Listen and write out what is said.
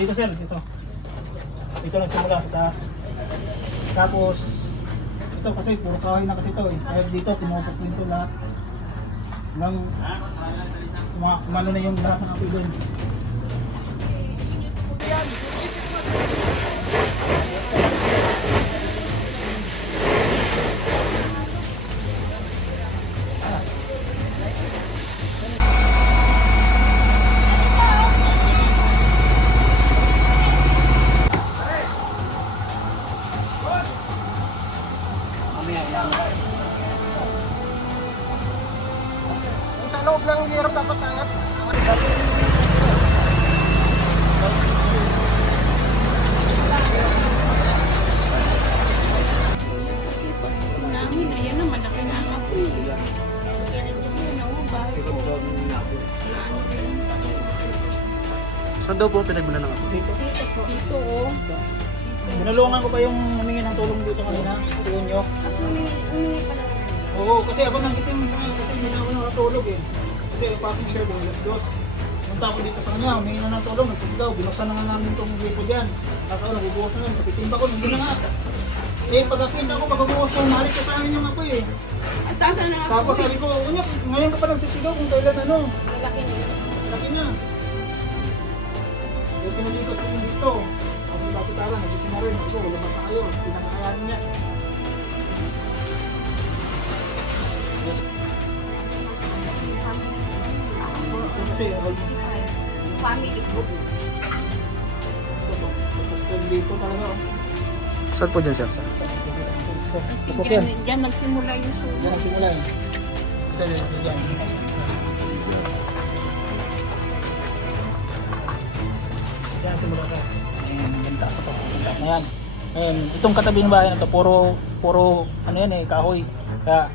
Dito sir, dito. Dito lang simula sa taas. Tapos, ito kasi puro kahoy na kasi ito eh. Kaya dito, tinupok din ito lahat. Hanggang, kuma- kumano na yung lahat ng apoy doon. Kung sa loob ng year dapat angat. Saan daw po pinagmula ng Dito. Dito, oh. Binulungan ko pa yung humingi ng tulong dito kanina. Tulong nyo. Kasi humingi humingi pa lang. Oo, kasi abang nagising kasi hindi na ako nakatulog eh. Kasi parking share doon, let's go. Punta ako dito sa kanya, humingi na ng tulong, nagsigaw, binuksan na nga namin itong gripo dyan. Tapos ako, nabubuhos na nga, kapitimba ko, hindi na nga. Eh, pagkakinta ko, pagkabuhos ko, marik ka sa amin yung apoy eh. Ang taas na nga Tapos sabi ko, unya, ngayon ka pa nagsisigaw kung kailan ano. Malaki na. Laki na. Eh, pinalikas ko yung dito. Tayo. Pinakakayanin niya. Kasi, almost Family ko. hindi po talaga. Saan po dyan sir? Saan? Kasi dyan, yan. dyan nagsimula yung sunog. Diyan ang simula eh. Ito yan, ito yan. Yan ang simula ka. Ayan, ang taas na to. Ang taas na yan. Ayan, itong katabi ng bahay na to, puro, puro, ano yan eh, kahoy. Kaya,